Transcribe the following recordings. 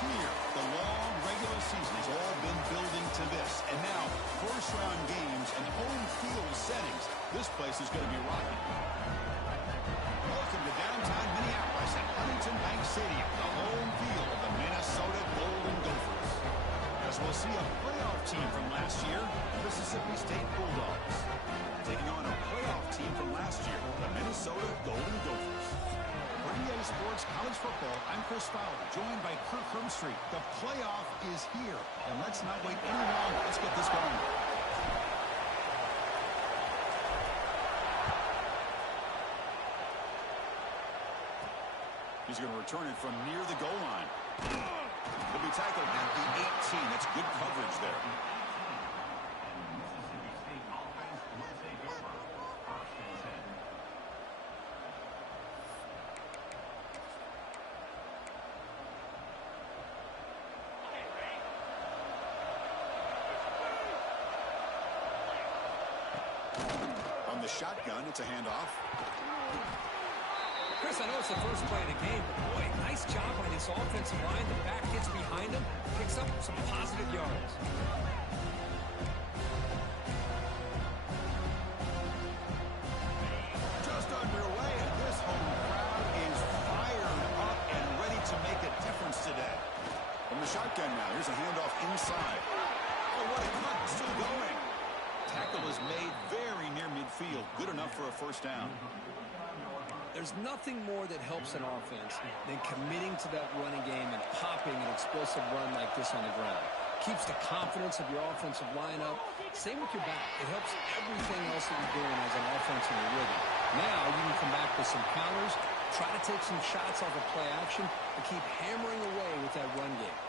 here. The long regular season has all been building to this. And now, first-round games and home field settings. This place is going to be rocking. Welcome to downtown Minneapolis at Huntington Bank Stadium, the home field of the Minnesota Golden Gophers. As we'll see a playoff team from last year, Mississippi State Bulldogs, taking on a playoff team from last year, the Minnesota Golden Gophers. For EA Sports College Football, I'm Chris Fowler, joined by Kirk Herbstreit. The playoff is here, and let's not wait any longer. Let's get this going. He's going to return it from near the goal line. He'll be tackled at the 18. That's good coverage there. On the shotgun, it's a handoff. Chris, I know it's the first play of the game, but boy, nice job by this offensive line. The back gets behind him, picks up some positive yards. Just underway, and this home crowd is fired up and ready to make a difference today. From the shotgun now, here's a handoff inside. Oh, what a cut, still going. Tackle is made very near midfield. Good enough for a first down. There's nothing more that helps an offense than committing to that running game and popping an explosive run like this on the ground. Keeps the confidence of your offensive lineup. Same with your back. It helps everything else that you're doing as an offense in your rhythm. Now you can come back with some counters, try to take some shots off of play action, and keep hammering away with that run game.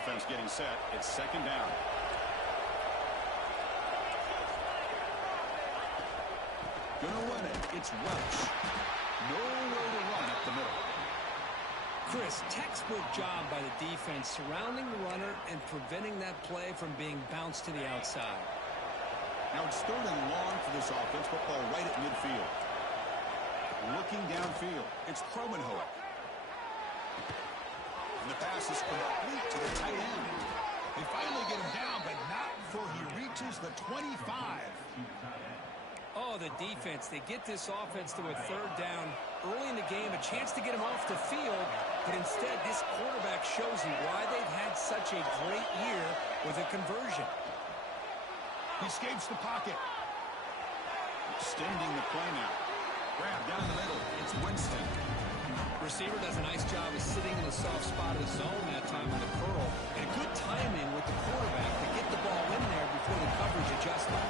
Offense getting set. It's second down. Gonna run it. It's Welch. Nowhere to run up the middle. Chris, textbook job by the defense surrounding the runner and preventing that play from being bounced to the outside. Now it's third and long for this offense. Football right at midfield. Looking downfield. It's Cromenhoek. And the pass is complete to the tight end. They finally get him down, but not before he reaches the 25. Oh, the defense. They get this offense to a third down early in the game, a chance to get him off the field, but instead this quarterback shows you why they've had such a great year with a conversion. He escapes the pocket. Extending the play now. Grab down the middle. It's Winston. Receiver does a nice job of sitting in the soft spot of the zone that time on the curl, and good timing with the quarterback to get the ball in there before the coverage adjustment.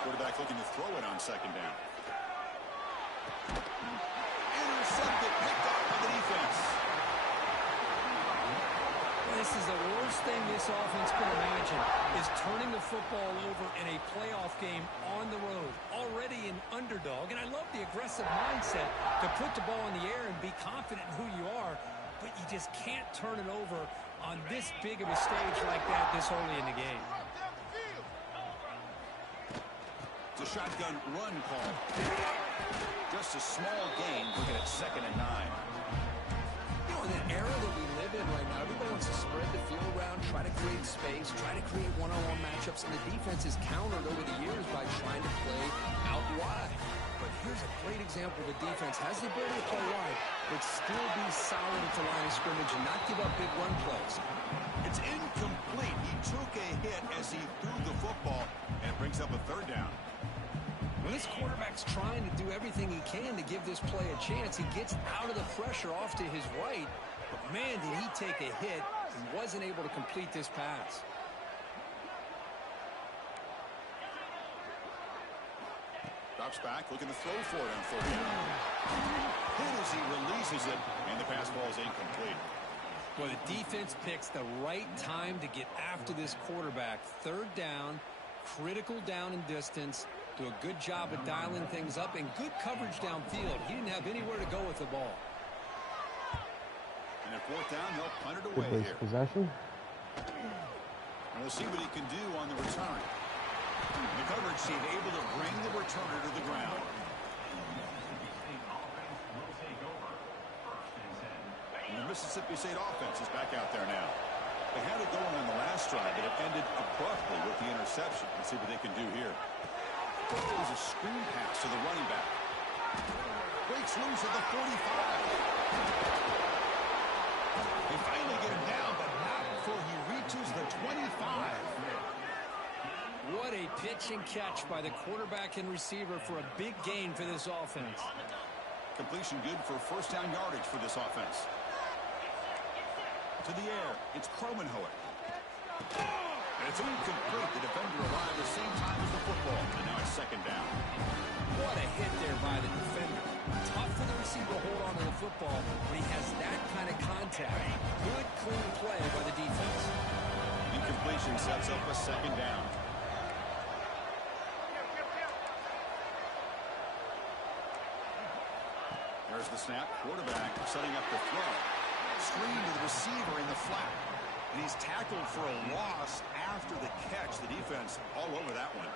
Quarterback looking to throw it on second down. Intercepted, picked off by the defense. This is the worst thing this offense could imagine, is turning the football over in a playoff game on the road. Already an underdog, and I love the aggressive mindset to put the ball in the air and be confident in who you are, but you just can't turn it over on this big of a stage like that this early in the game. It's a shotgun run call. Just a small gain, looking at 2nd and 9. You know, in the era that we live in right now, everybody wants to spread the field around, try to create space, try to create one-on-one matchups, and the defense is countered over the years by trying to play out wide. But here's a great example. The defense has the ability to play wide, but still be solid at the line of scrimmage and not give up big run plays. It's incomplete. He took a hit as he threw the football, and it brings up a third down. When this quarterback's trying to do everything he can to give this play a chance, he gets out of the pressure off to his right. But, man, did he take a hit and wasn't able to complete this pass. Drops back, looking to throw for it on third down. Hit as he releases it, and the pass ball is incomplete. Well, the defense picks the right time to get after this quarterback. Third down, critical down and distance. Do a good job of dialing things up and good coverage downfield. He didn't have anywhere to go with the ball. And at fourth down, they'll punt it away here. Possession. And we'll see what he can do on the return. Seem able to bring the returner to the ground. And the Mississippi State offense is back out there now. They had it going on the last drive, but it ended abruptly with the interception. Let's see what they can do here. There's a screen pass to the running back. Breaks loose at the 45. They finally get him down, but not before he reaches the 25. What a pitch and catch by the quarterback and receiver for a big gain for this offense. Completion good for first down yardage for this offense. To the air, it's Cromenhoek. And it's incomplete. The defender arrived at the same time as the football. And now it's second down. What a hit there by the defender. Tough for the receiver to hold on to the football when he has that kind of contact. Good, clean play by the defense. Incompletion sets up a second down. There's the snap. Quarterback setting up the throw. Screen to the receiver in the flat. And he's tackled for a loss after the catch. The defense all over that one.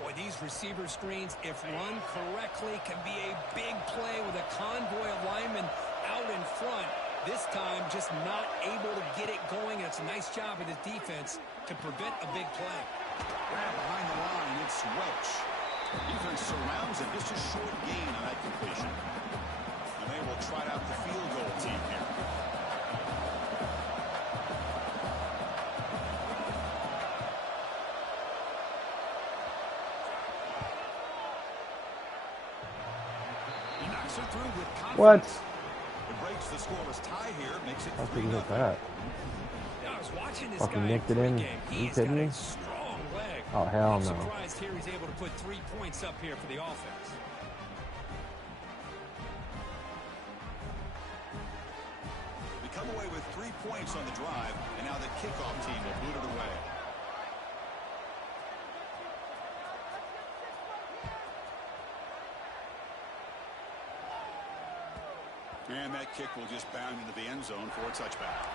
Boy, these receiver screens, if run correctly, can be a big play with a convoy of linemen out in front. This time, just not able to get it going. And it's a nice job of the defense to prevent a big play. Grab behind the line, it's Welch. Defense surrounds him. Just a short gain on that completion. And they will trot out the field goal team here. He knocks it through with confidence. What? It breaks the scoreless tie here. Makes it How 3-0. could you hit that? I was watching this Fucking guy nicked it in. He's You kidding got me? a strong leg. Oh, hell I'm no. surprised here he's able to put 3 points up here for the offense. We come away with 3 points on the drive, and now the kickoff team will boot it away. And that kick will just bound into the end zone for a touchback.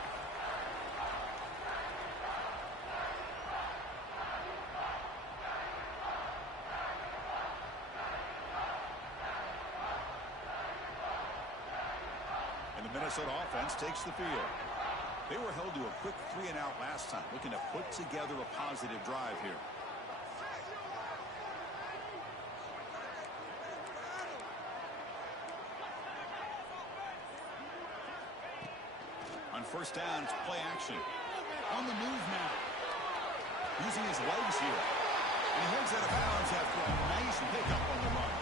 And the Minnesota offense takes the field. They were held to a quick 3-and-out last time, looking to put together a positive drive here. On first down, it's play action. On the move now. Using his legs here. And he heads out of bounds after a nice pickup on the run.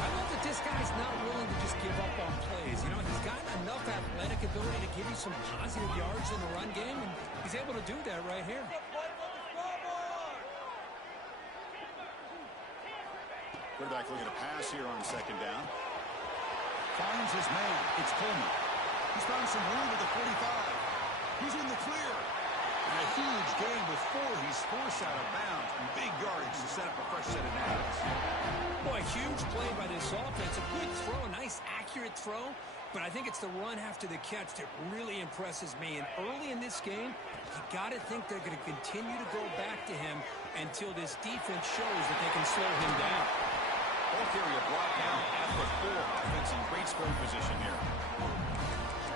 I love that this guy's not willing to just give up on plays. You know, he's got enough athletic ability to give you some positive yards in the run game, and he's able to do that right here. Quarterback looking to pass here on second down. Finds his man. It's Coleman. He's found some room at the 45. He's in the clear. And a huge gain before he's forced out of bounds. Big yardage to set up a fresh set of downs. Boy, huge play by this offense. A good throw, a nice accurate throw. But I think it's the run after the catch that really impresses me. And early in this game, you got to think they're going to continue to go back to him until this defense shows that they can slow him down. Ball carrier brought down at the 4. Offense in great scoring position here.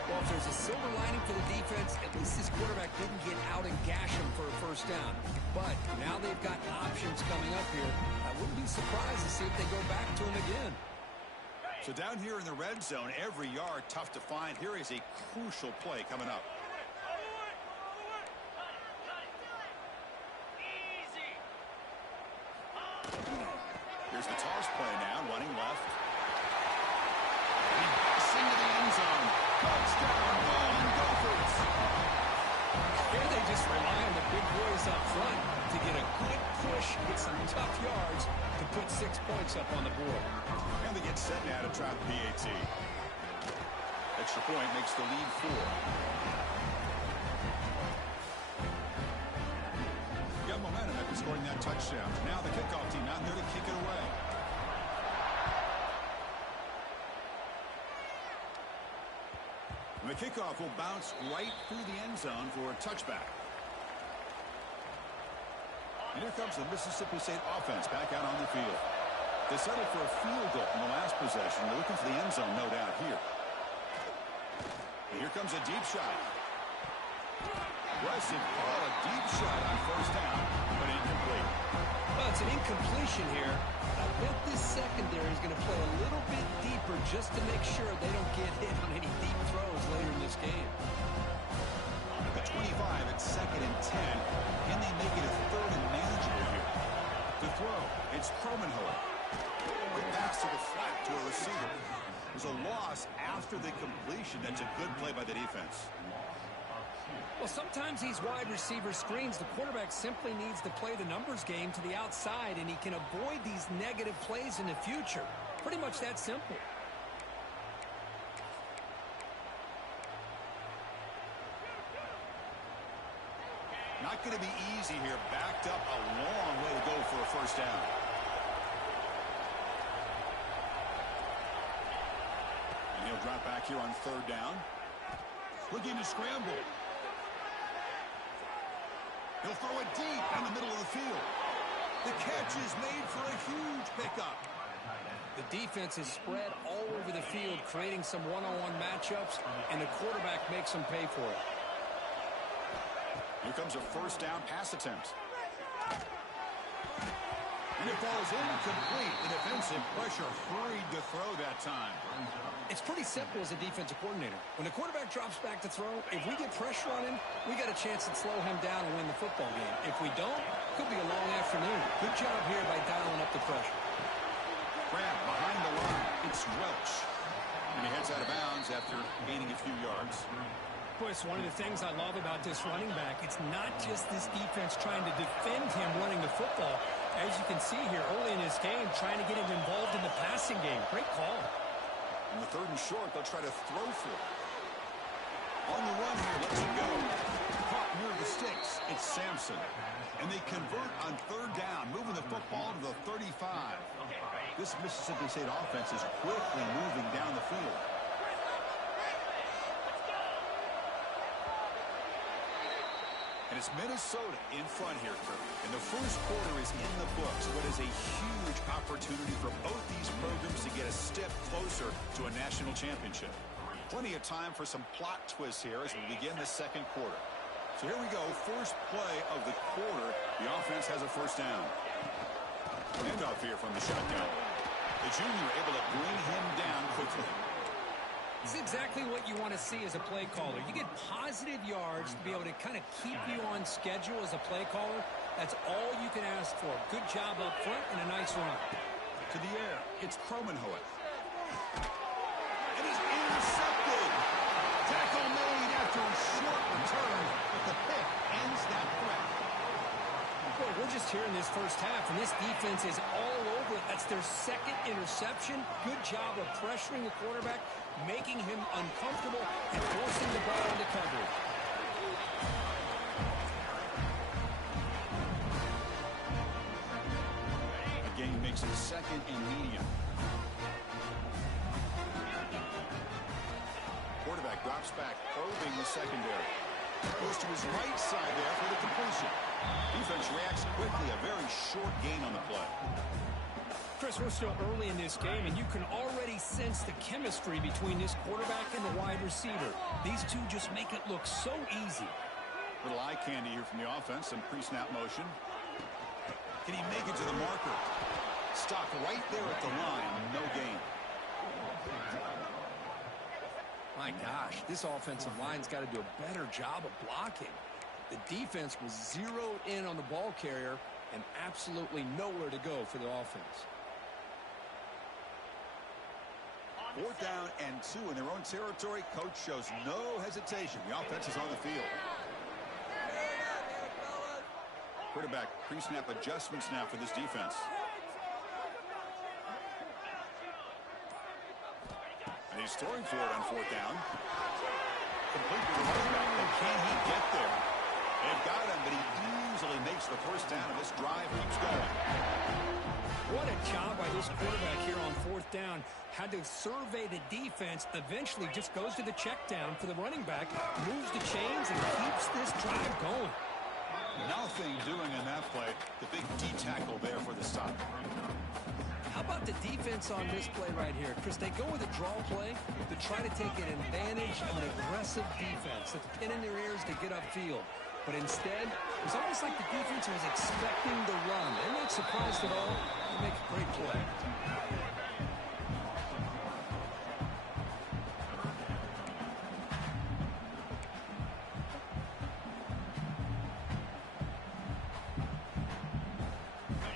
Well, if there's a silver lining for the defense, at least this quarterback didn't get out and gash him for a first down. But now they've got options coming up here. I wouldn't be surprised to see if they go back to him again. So down here in the red zone, every yard tough to find. Here is a crucial play coming up. Here's the toss play now, running left. He busts into the end zone. Touchdown, Golden Gophers. Here they just rely on the big boys up front to get a good push with some tough yards to put 6 points up on the board. And they get set now to try the PAT. Extra point makes the lead 4. Got momentum after scoring that touchdown. Now the kickoff team out there to kick it away. And the kickoff will bounce right through the end zone for a touchback. And here comes the Mississippi State offense back out on the field. They settled for a field goal in the last possession. They're looking for the end zone, no doubt, here. And here comes a deep shot. Aggressive call, a deep shot on first down, but incomplete. Well, it's an incompletion here. I bet this secondary is going to play a little bit deeper just to make sure they don't get hit on any deep throws later in this game. At the 25, it's 2nd and 10. Can they make it a 3rd and manageable here? To throw, it's Cromenhoek. Quick pass to the flat to a receiver. There's a loss after the completion. That's a good play by the defense. Well, sometimes these wide receiver screens, the quarterback simply needs to play the numbers game to the outside, and he can avoid these negative plays in the future. Pretty much that simple. Not going to be easy here. Backed up a long way to go for a first down. And he'll drop back here on 3rd down. Looking to scramble. He'll throw it deep in the middle of the field. The catch is made for a huge pickup. The defense is spread all over the field, creating some one-on-one matchups, and the quarterback makes them pay for it. Here comes a first down pass attempt. And it falls incomplete. The defensive pressure hurried to throw that time. It's pretty simple as a defensive coordinator. When the quarterback drops back to throw, if we get pressure on him, we got a chance to slow him down and win the football game. If we don't, it could be a long afternoon. Good job here by dialing up the pressure. Grab behind the line. It's Welch. And he heads out of bounds after gaining a few yards. Boy, it's one of the things I love about this running back. It's not just this defense trying to defend him running the football. As you can see here early in this game, trying to get him involved in the passing game. Great call. On the 3rd and short, they'll try to throw for it. On the run here, lets it go. Caught near the sticks. It's Sampson. And they convert on 3rd down, moving the football to the 35. This Mississippi State offense is quickly moving down the field. And it's Minnesota in front here, Kirk. And the first quarter is in the books. What is a huge opportunity for both these programs to get a step closer to a national championship. Plenty of time for some plot twists here as we begin the 2nd quarter. So here we go. First play of the quarter. The offense has a first down. Handoff here from the shotgun. The junior able to bring him down quickly. It's exactly what you want to see as a play caller. You get positive yards to be able to kind of keep you on schedule as a play caller. That's all you can ask for. Good job up front and a nice run. To the air, it's Cromenhoek. And he's intercepted. Tackle made after a short return, but the pick ends that threat. Boy, we're just here in this first half, and this defense is all over it. That's their 2nd interception. Good job of pressuring the quarterback, making him uncomfortable, and forcing the ball into coverage. The game makes it 2nd and medium. Quarterback drops back, probing the secondary. Goes to his right side there for the completion. Defense reacts quickly. A very short gain on the play. Chris, we're still early in this game, and you can already sense the chemistry between this quarterback and the wide receiver. These two just make it look so easy. Little eye candy here from the offense. Some pre-snap motion. Can he make it to the marker? Stopped right there at the line. No gain. My gosh, this offensive line's got to do a better job of blocking. The defense was zeroed in on the ball carrier and absolutely nowhere to go for the offense. 4th down and 2 in their own territory. Coach shows no hesitation. The offense is on the field. Quarterback pre-snap adjustments now for this defense. And he's throwing for it on 4th down. Complete to the running back, but can he get there? They've got him, but he easily makes the first down, and this drive keeps going. What a job by this quarterback here on 4th down. Had to survey the defense, eventually just goes to the check down for the running back, moves the chains, and keeps this drive going. Nothing doing in that play. The big D tackle there for the stop. How about the defense on this play right here? Chris, they go with a draw play to try to take an advantage of an aggressive defense. That's a pin in their ears to get upfield. But instead, it was almost like the defense was expecting the run. They're not surprised at all. They make a great play.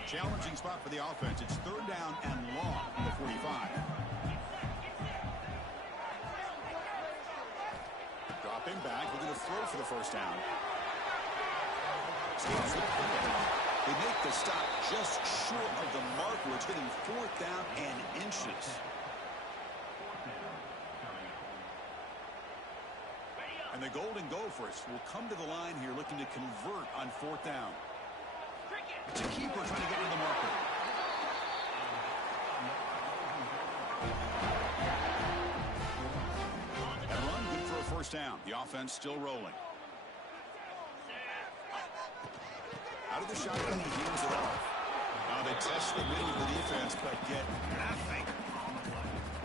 Challenging spot for the offense. It's 3rd down and long at the 45. Dropping back. We're going to throw for the 1st down. They make the stop just short of the marker. It's getting 4th down and inches. And the Golden Gophers will come to the line here looking to convert on 4th down. It's a keeper trying to get to the marker. And run good for a 1st down. The offense still rolling. Out of the shotgun, he heaves it off. Now they test the middle of the defense, but get nothing.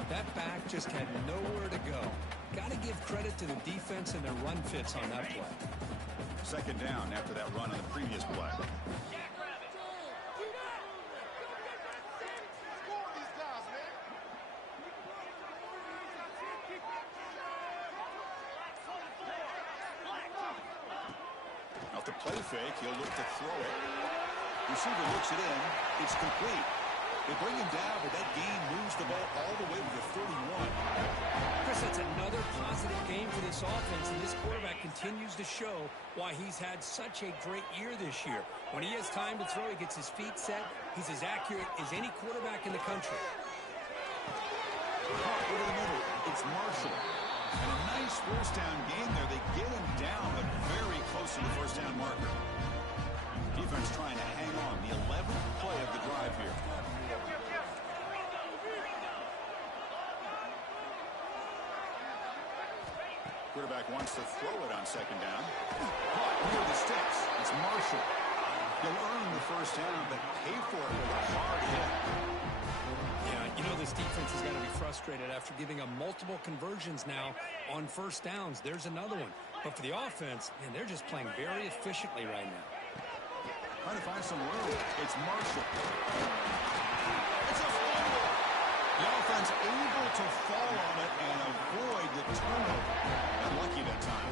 That back just had nowhere to go. Got to give credit to the defense and their run fits on that play. 2nd down after that run on the previous play. Off the play fake, he'll look to throw it. Receiver looks it in. It's complete. They bring him down, but that gain moves the ball all the way to the 31. Chris, that's another positive game for this offense, and this quarterback continues to show why he's had such a great year this year. When he has time to throw, he gets his feet set. He's as accurate as any quarterback in the country. Caught over the middle. It's Marshall. And a nice 1st down gain there. They get him down, but very close to the 1st down marker. Defense trying to hang on. The 11th play of the drive here. Quarterback wants to throw it on 2nd down. Caught near the sticks. It's Marshall. He'll earn the 1st down, but pay for it with a hard hit. Yeah, you know this defense is going to be frustrated after giving up multiple conversions now on 1st downs. There's another one. But for the offense, man, they're just playing very efficiently right now. Trying to find some room. It's Marshall. It's a fumble. The offense able to fall on it and avoid the turnover. Unlucky that time.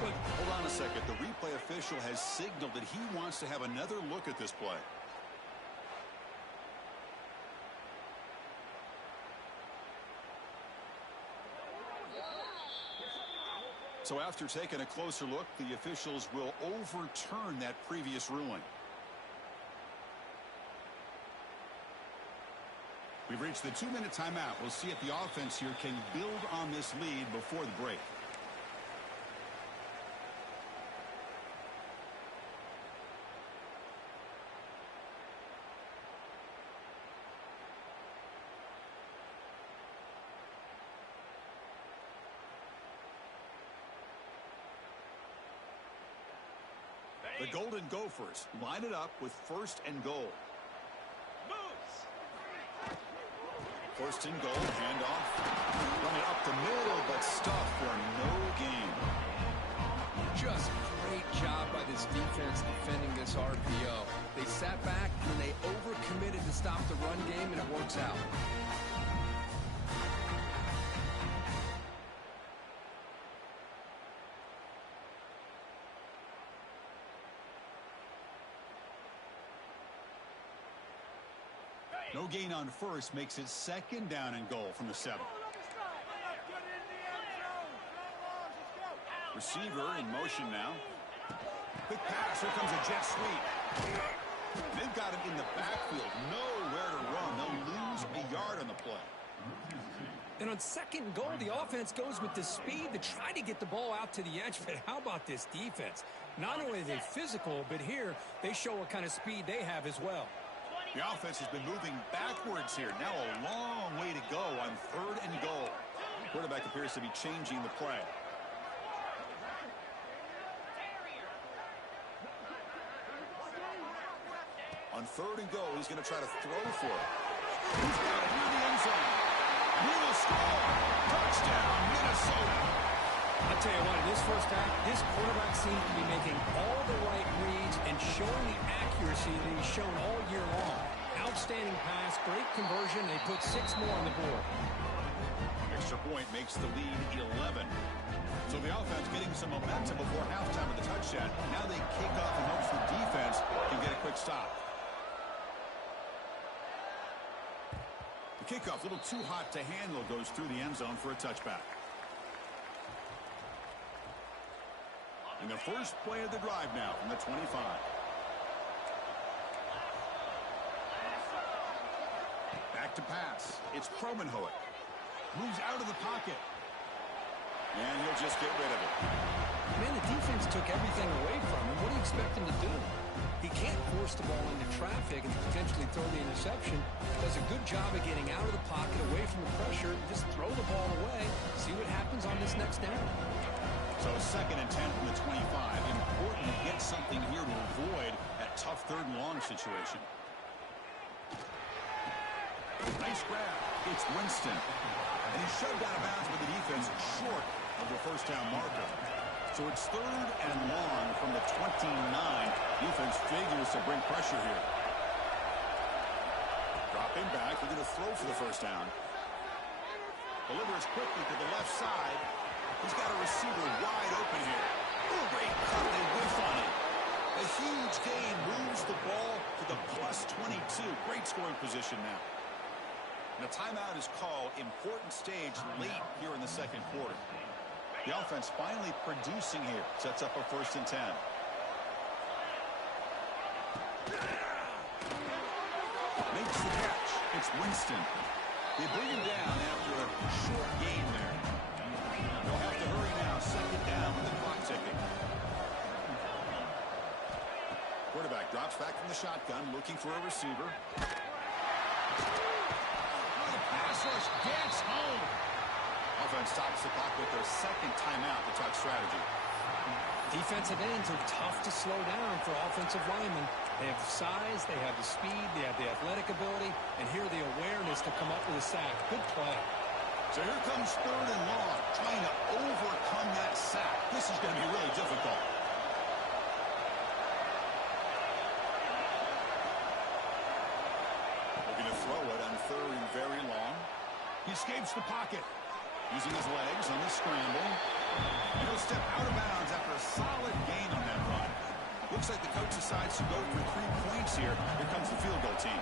But hold on a second. The replay official has signaled that he wants to have another look at this play. So after taking a closer look, the officials will overturn that previous ruling. We've reached the 2-minute timeout. We'll see if the offense here can build on this lead before the break. The Golden Gophers line it up with 1st and goal. 1st and goal, handoff. Run it up the middle, but stuffed for no gain. Just great job by this defense defending this RPO. They sat back and they overcommitted to stop the run game, and it works out. No gain on 1st makes it 2nd down and goal from the 7. Receiver in motion now. Quick pass. Here comes a jet sweep. They've got him in the backfield. Nowhere to run. They'll lose a yard on the play. And on 2nd goal, the offense goes with the speed to try to get the ball out to the edge. But how about this defense? Not only are they physical, but here they show what kind of speed they have as well. The offense has been moving backwards here. Now a long way to go on 3rd and goal. Quarterback appears to be changing the play. third and goal. He's going to try to throw for it. He's got it near the end zone. And he will score. Touchdown, Minnesota. I'll tell you what, in this first half, this quarterback seems to be making all the right reads and showing the accuracy that he's shown all year long. Outstanding pass, great conversion. They put 6 more on the board. Extra point makes the lead 11. So the offense getting some momentum before halftime with the touchdown. Now they kick off in hopes the defense can get a quick stop. The kickoff, a little too hot to handle, goes through the end zone for a touchback. And the first play of the drive now from the 25. Back to pass. It's Promenhoek. Moves out of the pocket. And he'll just get rid of it. Man, the defense took everything away from him. What do you expect him to do? He can't force the ball into traffic and potentially throw the interception. Does a good job of getting out of the pocket, away from the pressure. Just throw the ball away. See what happens on this next down. So 2nd and 10 from the 25. Important to get something here to avoid that tough 3rd and long situation. Nice grab. It's Winston. And he's shoved out of bounds with the defense short of the first down marker. So it's 3rd and long from the 29. Defense figures to bring pressure here. Dropping back. We're going to throw for the first down. Delivers quickly to the left side. He's got a receiver wide open here. Oh, great cut. They whiff on it. A huge gain moves the ball to the plus 22. Great scoring position now. And a timeout is called. Important stage late here in the 2nd quarter. The offense finally producing here. Sets up a 1st and 10. Makes the catch. It's Winston. They bring him down after a short gain there. They'll have to hurry now. 2nd down with the clock ticking. Quarterback drops back from the shotgun, looking for a receiver. Pass rush gets home. Offense stops the clock with their 2nd timeout to talk strategy. Defensive ends are tough to slow down for offensive linemen. They have the size, they have the speed, they have the athletic ability, and here the awareness to come up with a sack. Good play. So here comes 3rd and long, trying to overcome that sack. This is going to be really difficult. Looking to throw it on 3rd and very long. He escapes the pocket, using his legs on the scramble. And he'll step out of bounds after a solid gain on that run. Looks like the coach decides to go for 3 points here. Here comes the field goal team.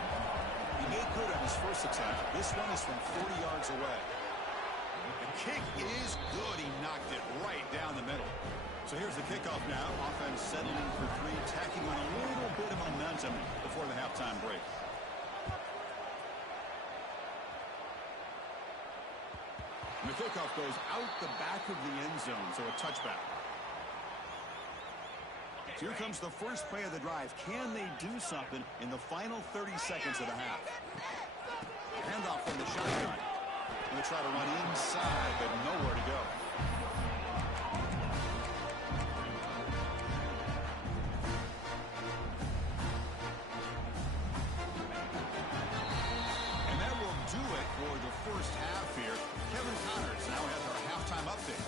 He made good on his first attempt. This one is from 40 yards away. The kick is good. He knocked it right down the middle. So here's the kickoff now. Offense settling for 3, tacking on a little bit of momentum before the halftime break. And the kickoff goes out the back of the end zone, so a touchback. So here comes the first play of the drive. Can they do something in the final 30 seconds of the half? Handoff from the shotgun. Going to try to run inside, but nowhere to go. And that will do it for the first half here. Kevin Connors now has our halftime update.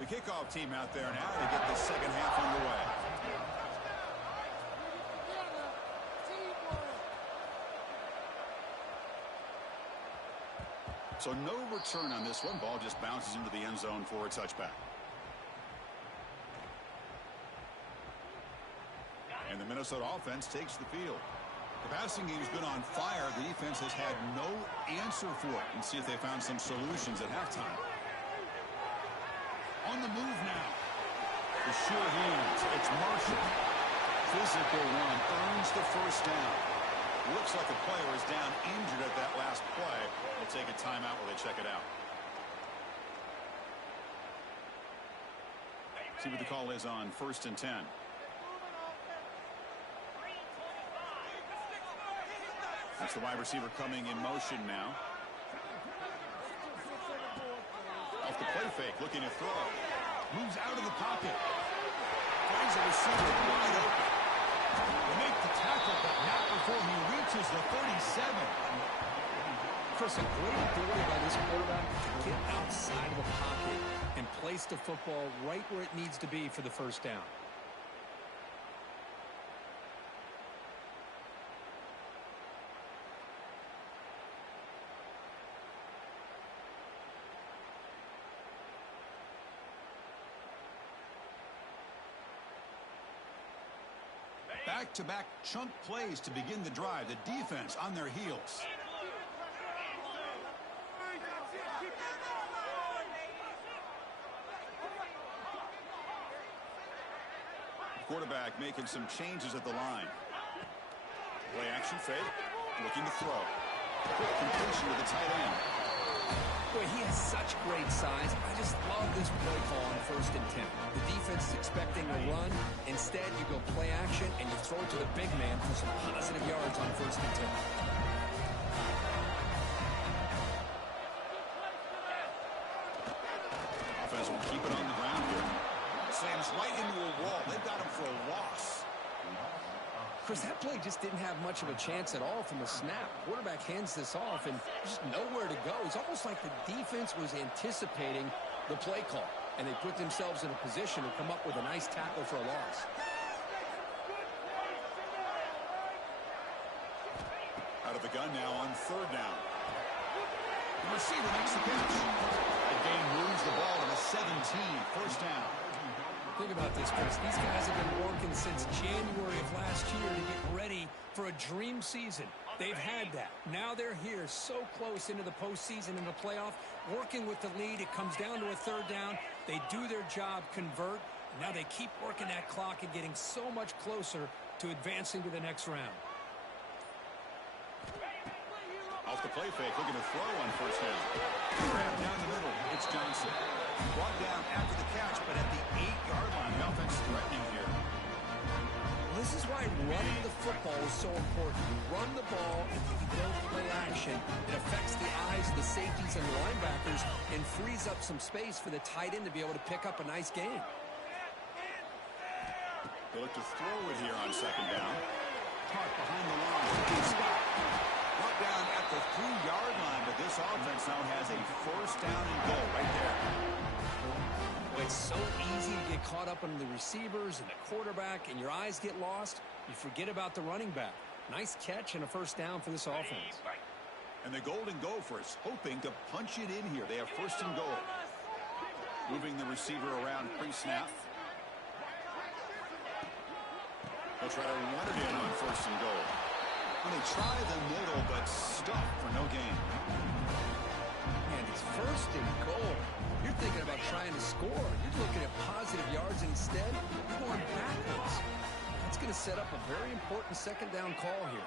The kickoff team out there now to get the 2nd half underway. So no return on this one. Ball just bounces into the end zone for a touchback. And the Minnesota offense takes the field. The passing game's been on fire. The defense has had no answer for it. And see if they found some solutions at halftime. On the move now. The sure hands. It's Marshall. Physical run. Earns the first down. Looks like the player is down injured at that last play. They'll take a timeout while they check it out. See what the call is on 1st and 10. That's the wide receiver coming in motion now. Off the play fake, looking to throw. Moves out of the pocket. Finds a receiver wide open. They make the tackle, but not before he reaches the 37. Chris, a great ability by this quarterback to get outside of the pocket and place the football right where it needs to be for the first down. Back-to-back chunk plays to begin the drive. The defense on their heels. Quarterback making some changes at the line. Play action fake. Looking to throw. Quick completion to the tight end. Boy, he has such great size. I just love this play call on 1st and 10. The defense is expecting a run. Instead, you go play action, and you throw it to the big man for some positive yards on 1st and 10. Offense will keep it on the ground here. Slams right into a wall. They've got him for a loss. Chris, that play just didn't have much of a chance at all from the snap. Quarterback hands this off and just nowhere to go. It's almost like the defense was anticipating the play call, and they put themselves in a position to come up with a nice tackle for a loss. Out of the gun now on 3rd down. The receiver makes the catch. That game moves the ball to the 17. 1st down. Think about this, Chris. These guys have been working since January of last year to get ready for a dream season. They've had that. Now they're here so close into the postseason and the playoff, working with the lead. It comes down to a 3rd down. They do their job, convert. And now they keep working that clock and getting so much closer to advancing to the next round. Off the play fake, looking to throw on 1st down. Grab down the middle. It's Johnson. Brought down after the catch, but at the 8-yard line, the offense threatening here. This is why running the football is so important. You run the ball, and then you go play action. It affects the eyes of the safeties and the linebackers and frees up some space for the tight end to be able to pick up a nice game. They look to throw it here on 2nd down. Park behind the line. Stop. Brought down at the 3-yard line, but this offense now has a 1st down and goal right there. It's so easy to get caught up on the receivers and the quarterback, and your eyes get lost. You forget about the running back. Nice catch and a 1st down for this offense. And the Golden Gophers hoping to punch it in here. They have 1st and goal. Moving the receiver around pre-snap. They'll try to run it in on 1st and goal. Well, they try the middle, but stuck for no gain. And it's 1st and goal. You're thinking about trying to score. You're looking at positive yards instead. You're going backwards. That's going to set up a very important 2nd down call here.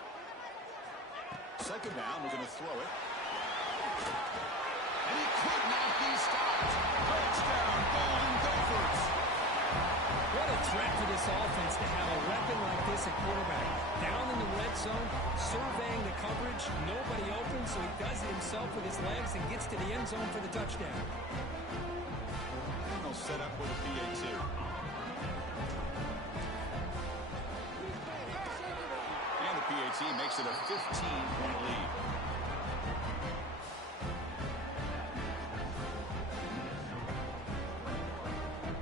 2nd down, we're going to throw it. And he could not be stopped. Touchdown, Golden Gophers. What a threat to this offense to have a weapon like this at quarterback. Down in the red zone, surveying the coverage, nobody open, so he does it himself with his legs and gets to the end zone for the touchdown. And they'll set up with a PAT. And the PAT makes it a 15-point lead.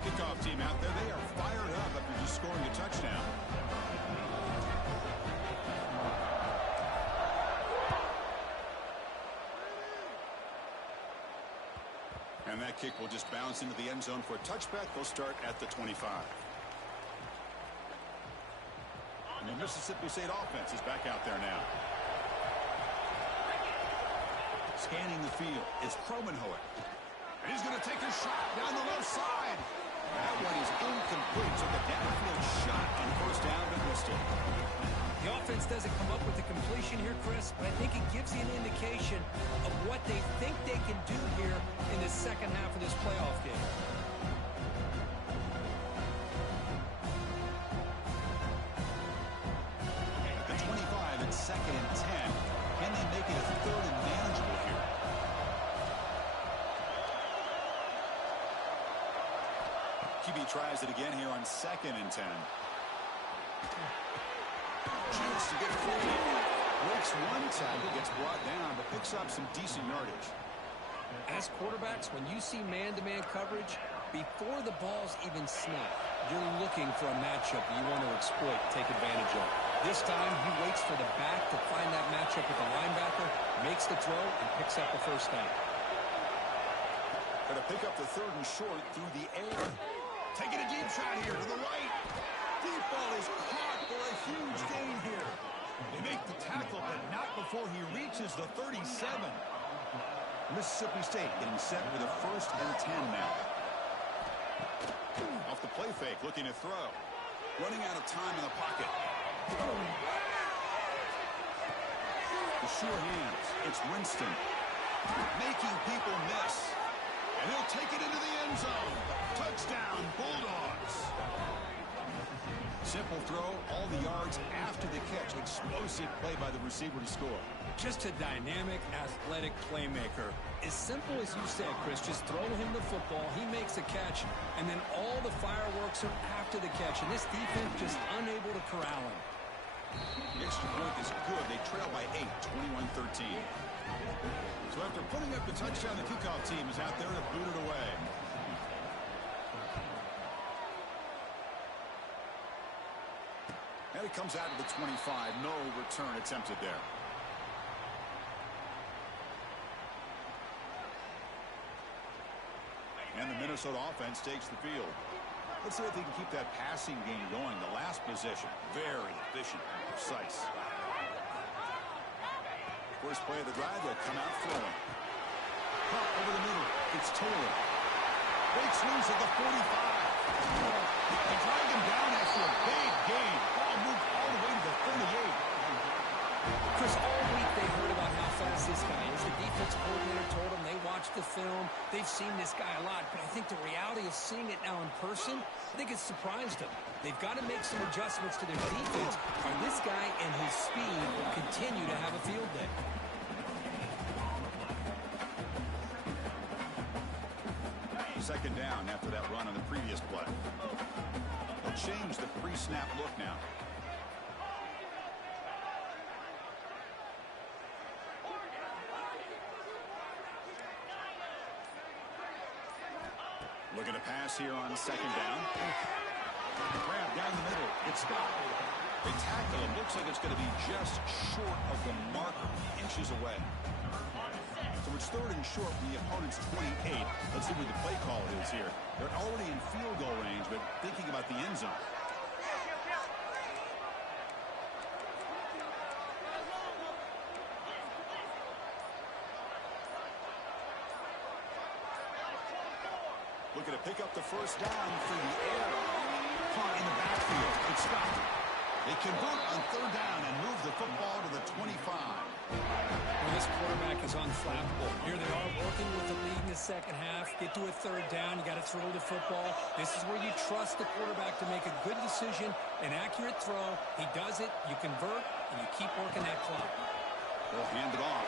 Kickoff team out there, they are fired up after just scoring a touchdown. And that kick will just bounce into the end zone for a touchback. They'll start at the 25. And the Mississippi State offense is back out there now. Scanning the field is Kromenhoek. And he's going to take a shot down the left side. That one is incomplete. Took a downfield shot on 1st down, but missed it. The offense doesn't come up with the completion here, Chris, but I think it gives you an indication of what they think they can do here in the 2nd half of this playoff game. At the 25, it's 2nd and 10. Can they make it a 3rd and manageable here? QB tries it again here on 2nd and 10. Chance to get free. Breaks one tackle, gets brought down, but picks up some decent yardage. As quarterbacks, when you see man-to-man coverage, before the ball's even snapped, you're looking for a matchup that you want to exploit, take advantage of. This time, he waits for the back to find that matchup with the linebacker, makes the throw, and picks up the first down. Going to pick up the 3rd and short through the air. Taking a deep shot here to the right. Deep ball is caught for a huge gain here. They make the tackle, but not before he reaches the 37. Mississippi State getting set with a 1st and 10 now. Off the play fake, looking to throw. Running out of time in the pocket. The sure hands. It's Winston. Making people miss. And he'll take it into the end zone. Touchdown, Bulldogs. Simple throw, all the yards after the catch. Explosive play by the receiver to score. Just a dynamic, athletic playmaker. As simple as you said, Chris, just throw him the football, he makes a catch, and then all the fireworks are after the catch. And this defense just unable to corral him. The extra point is good. They trail by 8, 21-13. So after putting up the touchdown, the kickoff team is out there to boot it away. And it comes out to the 25. No return attempted there. And the Minnesota offense takes the field. Let's see if they can keep that passing game going. The last possession, very efficient and precise. First play of the drive, they'll come out throwing. Pop over the middle. It's Taylor. Breaks loose at the 45. They drag him down after a big gain. Ball moved all the way to the 38. Chris, all week they heard about how fast this guy is. The defense coordinator told them they watched the film. They've seen this guy a lot. But I think the reality of seeing it now in person, I think it's surprised them. They've got to make some adjustments to their defense, or this guy and his speed will continue to have a field day. Second down after that run on the previous play. They'll change the pre-snap look now. Looking to pass here on second down. Grab down the middle. It's Scott. They tackle him. Looks like it's going to be just short of the marker, inches away. So it's 3rd and short from the opponent's 28. Let's see what the play call is here. They're already in field goal range, but thinking about the end zone. Looking to pick up the first down through the air. Caught in the backfield. It's Scott. They convert on 3rd down and move the football to the 25. Well, this quarterback is unflappable. Here they are working with the lead in the second half. Get to a 3rd down. You got to throw the football. This is where you trust the quarterback to make a good decision, an accurate throw. He does it. You convert, and you keep working that clock. They'll hand it off.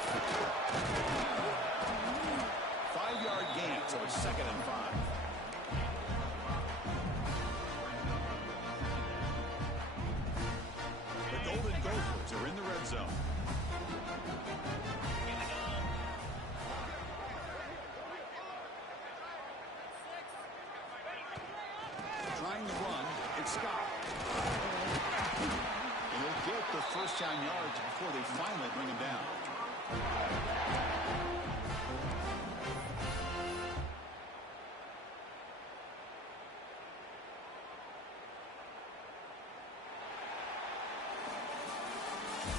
5-yard gain, so it's 2nd and 5. The Golden Gophers are in the red zone. Trying to run, it's Scott. And he'll get the first down yards before they finally bring him down.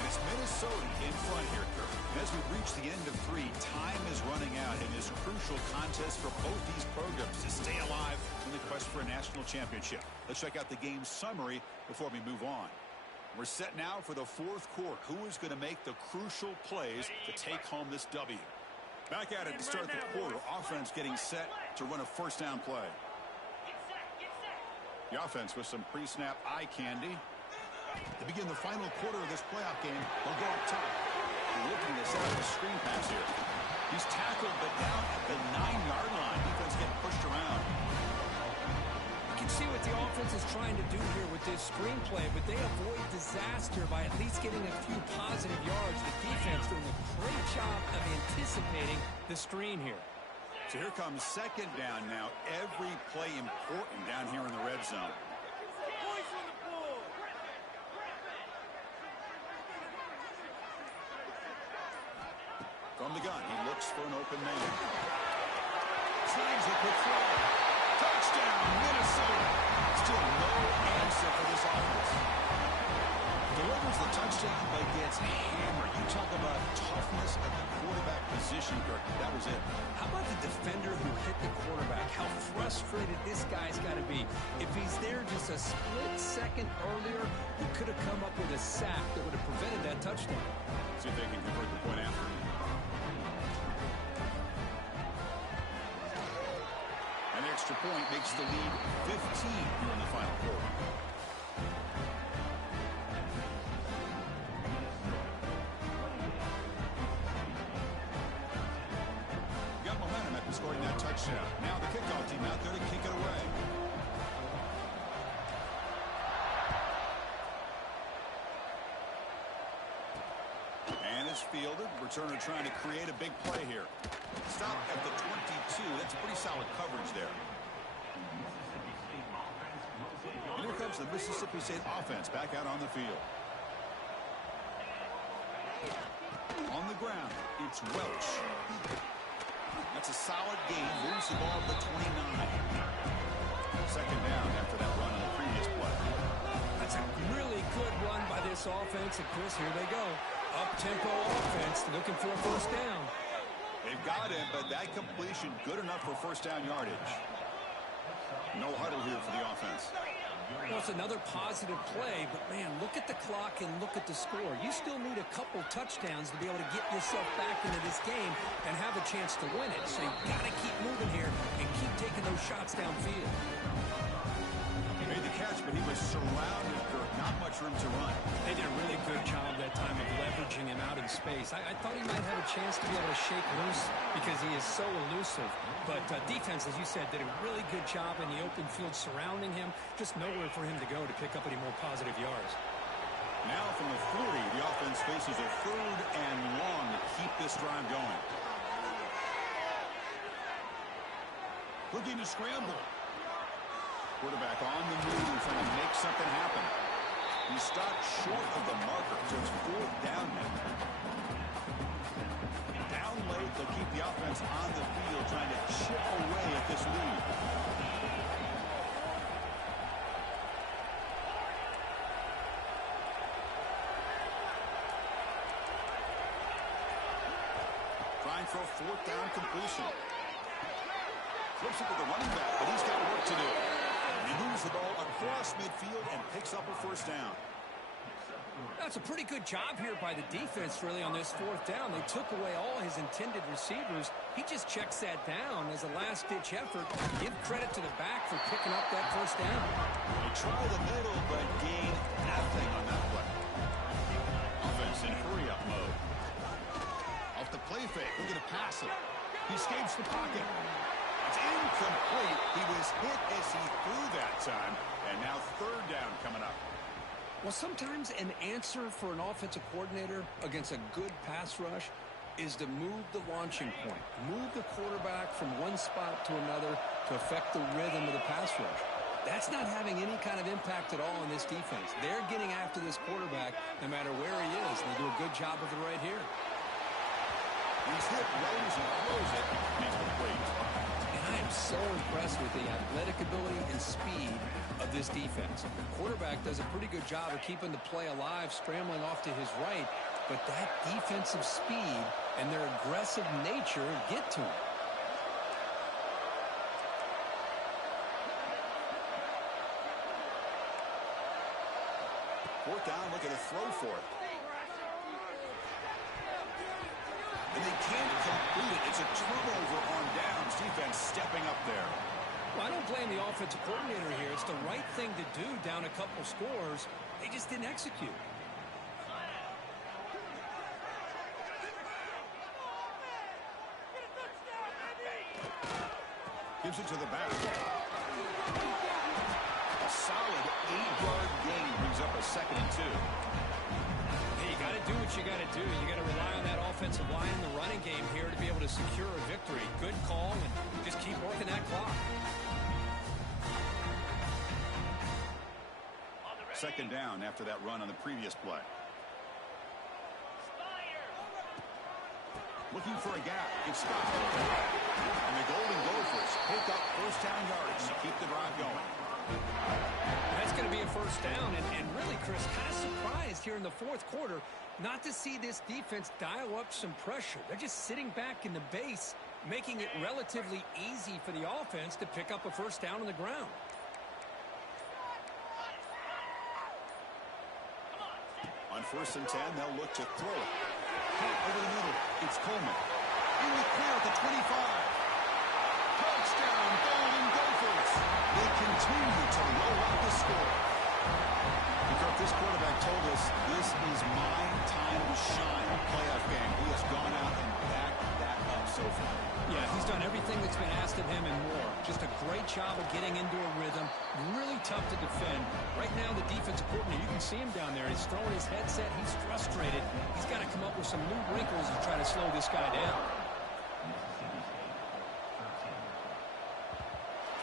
It's Minnesota in front here, Kirk. And as we reach the end of 3, time is running out in this crucial contest for both these programs to stay alive in the quest for a national championship. Let's check out the game summary before we move on. We're set now for the 4th quarter. Who is going to make the crucial plays to take home this W? Back at it to start the quarter. Offense getting set to run a first down play. The offense with some pre-snap eye candy. To begin the final quarter of this playoff game, they'll go up top. Looking to set up a screen pass here. He's tackled, but down at the 9-yard line. Defense getting pushed around. see what the offense is trying to do here with this screenplay, but they avoid disaster by at least getting a few positive yards. The defense doing a great job of anticipating the screen here. So here comes second down now. Every play important down here in the red zone. From the gun, he looks for an open man. Slides a quick throw. Touchdown, Minnesota. Still no answer for this offense. Delivers the touchdown, but gets hammered. You talk about toughness at the quarterback position, Kirk. That was it. How about the defender who hit the quarterback? How frustrated this guy's got to be. If he's there just a split second earlier, he could have come up with a sack that would have prevented that touchdown. See if they can convert the point after. An extra point makes the lead 15 here in the final quarter. Got momentum after scoring that touchdown. Now the kickoff team out there to kick it away. And it's fielded. Returner trying to create a big play here. Stop at the 22. That's pretty solid coverage there. And here comes the Mississippi State offense back out on the field. On the ground, it's Welch. That's a solid gain. Moves the ball to the 29. Second down after that run on the previous play. That's a really good run by this offense. And Chris, here they go. Up-tempo offense looking for a first down. They've got him, but that completion good enough for first down yardage. No huddle here for the offense. Well, it's another positive play, but, man, look at the clock and look at the score. You still need a couple touchdowns to be able to get yourself back into this game and have a chance to win it. So you've got to keep moving here and keep taking those shots downfield. He made the catch, but he was surrounded, Kirk. Not much room to run. They did a really good job that time of leveraging him out in space. I thought he might have a chance to be able to shake loose because he is so elusive. But defense, as you said, did a really good job in the open field surrounding him. Just nowhere for him to go to pick up any more positive yards. Now from the 40, the offense faces a third and long to keep this drive going. Looking to scramble. Quarterback on the move, trying to make something happen. He stopped short of the marker, so it's fourth down now. Down late, they'll keep the offense on the field, trying to chip away at this lead. Trying for a fourth down completion. Flips it to the running back, but he's got work to do. He moves the ball across midfield and picks up a first down. That's a pretty good job here by the defense, really, on this fourth down. They took away all his intended receivers. He just checks that down as a last-ditch effort. Give credit to the back for picking up that first down. They try the middle, but gain nothing on that play. Offense in hurry-up mode. Off the play fake, looking to pass it. He escapes the pocket. It's incomplete. He was hit as he threw that time. And now third down coming up. Well, sometimes an answer for an offensive coordinator against a good pass rush is to move the launching point. Move the quarterback from one spot to another to affect the rhythm of the pass rush. That's not having any kind of impact at all on this defense. They're getting after this quarterback no matter where he is. And they do a good job of it right here. He's hit right as he throws it. He's complete. I am so impressed with the athletic ability and speed of this defense. The quarterback does a pretty good job of keeping the play alive, scrambling off to his right, but that defensive speed and their aggressive nature get to him. Fourth down, looking to throw for it. And they can't complete it. It's a turnover on downs. Defense stepping up there. Well, I don't blame the offensive coordinator here. It's the right thing to do down a couple scores. They just didn't execute. Gives it to the back. 2nd and 2. Hey, you got to do what you got to do. You got to rely on that offensive line in the running game here to be able to secure a victory. Good call, and just keep working that clock. 2nd down after that run on the previous play. Looking for a gap. It's Skol. And the Golden Gophers pick up 1st down yardage to keep the drive going. That's going to be a 1st down, and really, Chris, kind of surprised here in the 4th quarter not to see this defense dial up some pressure. They're just sitting back in the base, making it relatively easy for the offense to pick up a 1st down on the ground. On 1st and 10, they'll look to throw it. Over the middle, it's Coleman. In the clear at the 25. Touchdown, Golden Gophers. They continue to roll out the score. Because this quarterback told us this is my time to shine. Playoff game. He has gone out and backed that up so far. Yeah, he's done everything that's been asked of him and more. Just a great job of getting into a rhythm. Really tough to defend. Right now, the defensive coordinator, you can see him down there. He's throwing his headset. He's frustrated. He's got to come up with some new wrinkles to try to slow this guy down.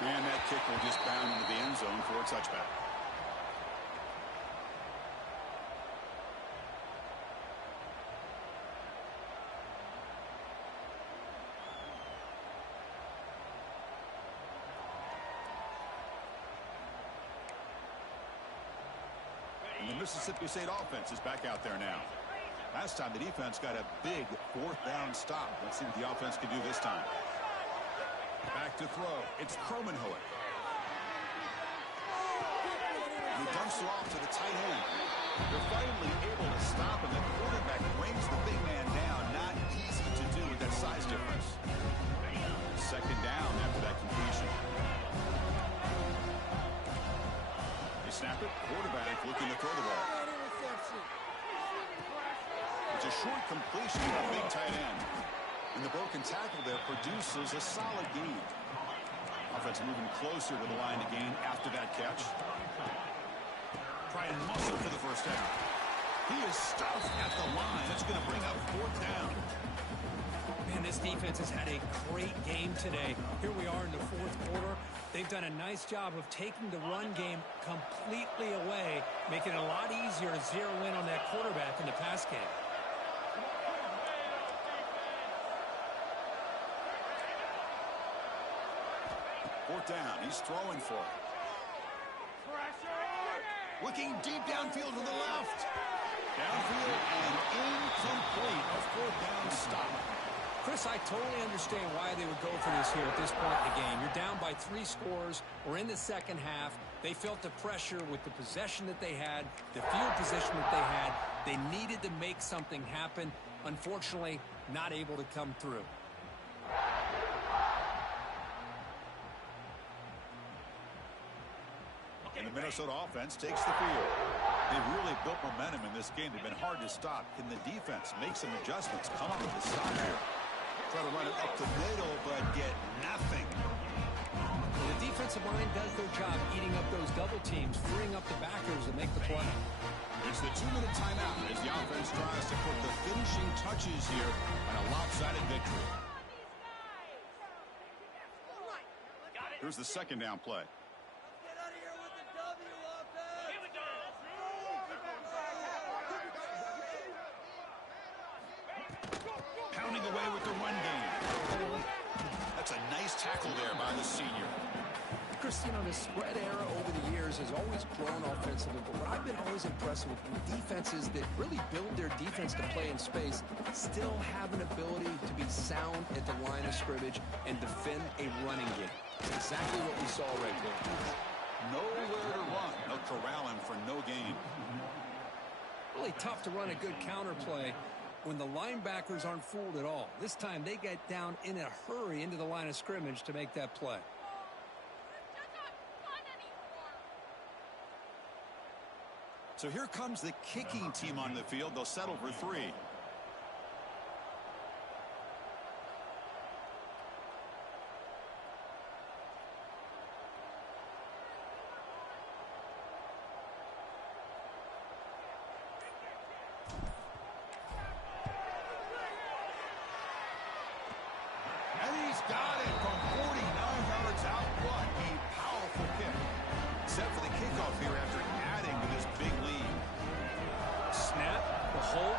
And that kick will just bound into the end zone for a touchback. And the Mississippi State offense is back out there now. Last time the defense got a big 4th down stop. Let's see what the offense can do this time. Back to throw. It's Cromenhoek. He dumps it off to the tight end. They're finally able to stop, and the quarterback brings the big man down. Not easy to do with that size difference. 2nd down after that completion. They snap it. Quarterback looking to throw the ball. It's a short completion to the big tight end. And the broken tackle there produces a solid gain. Offense moving closer to the line to gain after that catch. Try and muscle for the 1st down. He is stuffed at the line. That's going to bring up 4th down. Man, this defense has had a great game today. Here we are in the 4th quarter. They've done a nice job of taking the run game completely away, making it a lot easier to zero in on that quarterback in the pass game. Fourth down. He's throwing for it. Looking deep downfield to the left. Downfield and incomplete. A 4th down stop. Chris, I totally understand why they would go for this here at this point in the game. You're down by 3 scores. We're in the 2nd half. They felt the pressure with the possession that they had, the field position that they had. They needed to make something happen. Unfortunately, not able to come through. And the Minnesota offense takes the field. They've really built momentum in this game. They've been hard to stop. Can the defense make some adjustments? Come up with the stop here. Try to run it up the middle, but get nothing. Well, the defensive line does their job eating up those double teams, freeing up the backers to make the play. It's the 2-minute timeout as the offense tries to put the finishing touches here on a lopsided victory. Here's the 2nd down play. Pounding away with the run game. That's a nice tackle there by the senior. Chris, you know, the spread era over the years has always grown offensively, but what I've been always impressed with defenses that really build their defense to play in space still have an ability to be sound at the line of scrimmage and defend a running game. It's exactly what we saw right there. Nowhere to run. They'll corral him for no gain. Really tough to run a good counter play when the linebackers aren't fooled at all. This time they get down in a hurry into the line of scrimmage to make that play. So here comes the kicking team on the field. They'll settle for 3.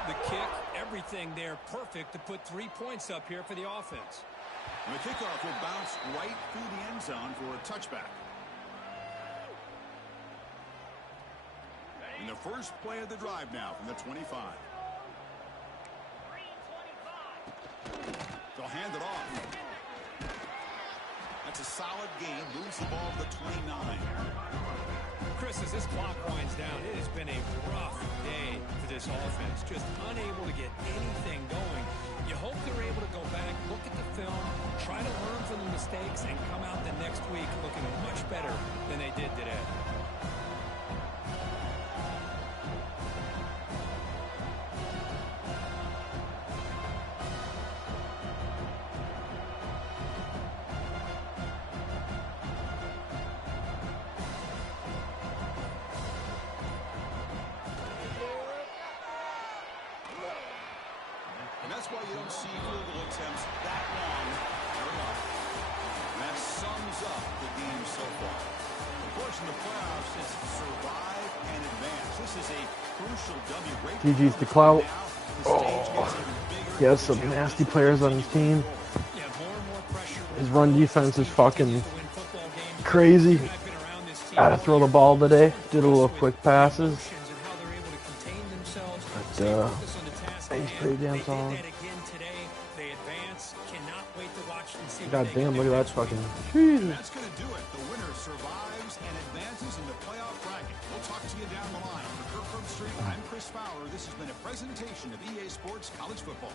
The kick, everything there perfect to put 3 points up here for the offense. And the kickoff will bounce right through the end zone for a touchback. And the first play of the drive now from the 25. They'll hand it off. That's a solid gain. Moves the ball to the 29. Chris, as this clock winds down, it has been a rough day for this offense. Just unable to get anything going. You hope they're able to go back, look at the film, try to learn from the mistakes, and come out the next week looking much better than they did today. That's why you don't see field goal attempts that long very often. And that sums up the game so far. Of course, in the playoffs, it's survive and advance. This is a crucial W. GG's the clout. Oh, he has some nasty players on his team. His run defense is fucking crazy. Gotta throw the ball today. Did a little quick passes. But, he's pretty damn solid. God damn, look at that fucking. That's going to do it. The winner survives and advances in the playoff bracket. We'll talk to you down the line. For Kirkland Street, I'm Chris Fowler. This has been a presentation of EA Sports College Football.